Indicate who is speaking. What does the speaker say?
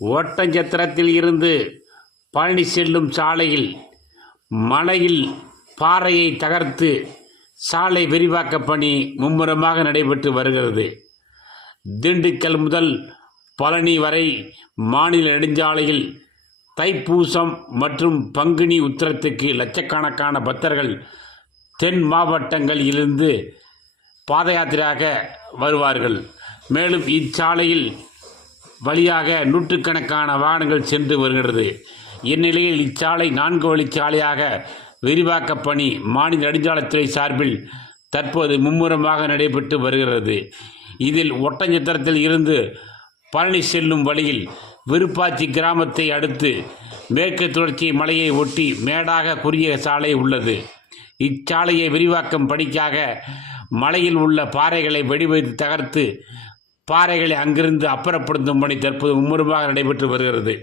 Speaker 1: ஓட்டஞ்சத்திரத்தில் இருந்து பழனி செல்லும் சாலையில் மலையில் பாறையை தகர்த்து சாலை விரிவாக்க பணி மும்முரமாக நடைபெற்று வருகிறது. திண்டுக்கல் முதல் பழனி வரை மாநில நெடுஞ்சாலையில் தைப்பூசம் மற்றும் பங்குனி உத்திரத்துக்கு லட்சக்கணக்கான பக்தர்கள் தென் மாவட்டங்களிலிருந்து பாத யாத்திரையாக வருவார்கள். மேலும் இச்சாலையில் வழியாக நூற்றுக்கணக்கான வாகனங்கள் சென்று வருகிறது. இந்நிலையில் இச்சாலை நான்கு வழிச்சாலையாக விரிவாக்க பணி மாநில நெடுஞ்சாலைத்துறை சார்பில் தற்போது மும்முரமாக நடைபெற்று வருகிறது. இதில் ஒட்டஞ்சத்திரத்தில் இருந்து பழனி செல்லும் வழியில் விருப்பாச்சி கிராமத்தை அடுத்து மேற்கு தொடர்ச்சி மலையை ஒட்டி மேடாக குறுகிய சாலை உள்ளது. இச்சாலையை விரிவாக்கும் பணிக்காக மலையில் உள்ள பாறைகளை வெடிவைத்து தகர்த்து பாறைகளை அங்கிருந்து அப்புறப்படுத்தும் பணி தற்போது மும்முரமாக நடைபெற்று வருகிறது.